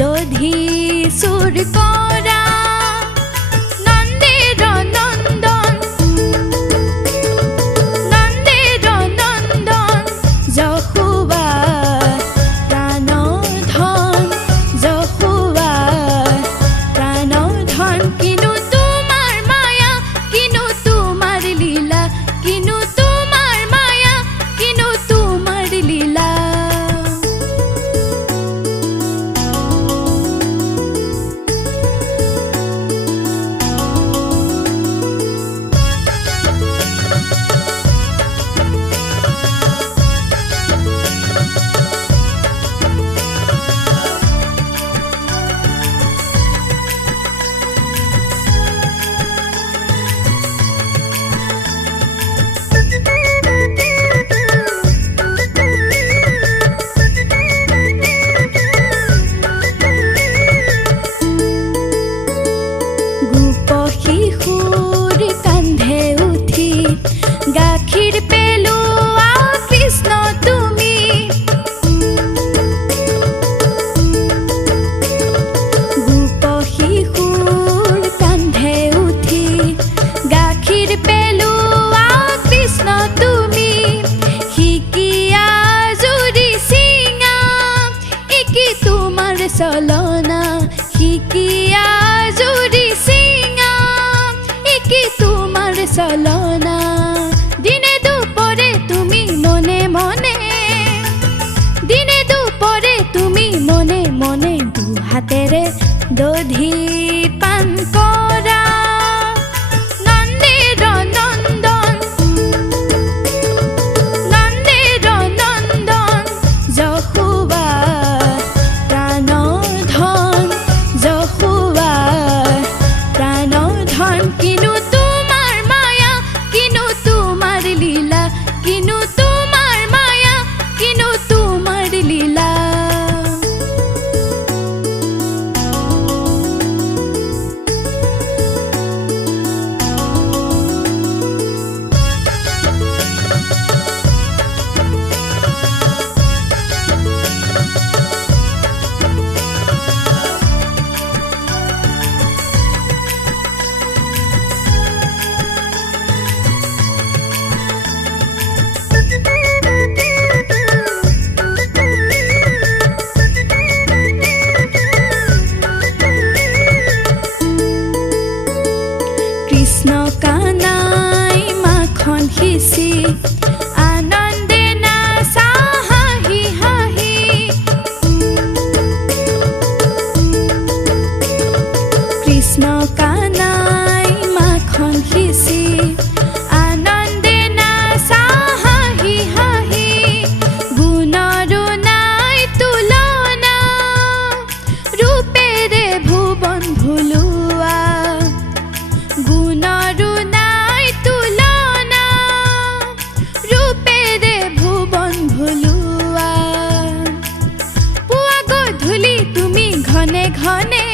দধি সুর করা নন্দের নন্দন নন্দের নন্দন যহুবা প্রাণ ধন যহুবা প্রাণ ধন কিনু তোমার মায়া কিনু তোমার লীলা কিনু তোমার মায়া কিনু তোমার লীলা গাখীৰ পেলোৱা কৃষ্ণ তুমি গোপ শিশুৰ কান্ধে উঠি গাখীৰ পেলোৱা কৃষ্ণ তুমি শিকিয়া জুৰি চিঙা একি তোমাৰ চলনা শিকিয়া জুৰি চিঙা একি তোমাৰ চলনা দিনে দুপরে তুমি মনে মনে দিনে দুপরে তুমি মনে মনে দু হাতেরে দধি পান করা নন্দের নন্দন নন্দের নন্দন যহুবা প্রাণ ধন যহুবা প্রাণ ধন কিনু তোমার মায়া কিনু তোমার লীলা কিনু তোমার মায়া কিনু তোমার লীলা কৃষ্ণ কানাই মাখন সিঁচি আনন্দে নাচা হাঁহি হাঁহি কৃষ্ণ কানাই মাখন সিঁচি আনন্দে নাচা হাঁহি হাঁহি গুণৰো নাই তুলনা ৰূপেৰে ভুৱন ভুলোৱা গুণৰো নাই তুলনা ৰূপেৰে ভুৱন ভুলোৱা পুৱা গধূলি তুমি ঘনে ঘনে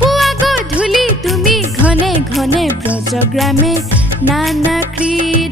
পুৱা গধূলি তুমি ঘনে ঘনে ব্ৰজগ্ৰামে নানা ক্ৰীড়া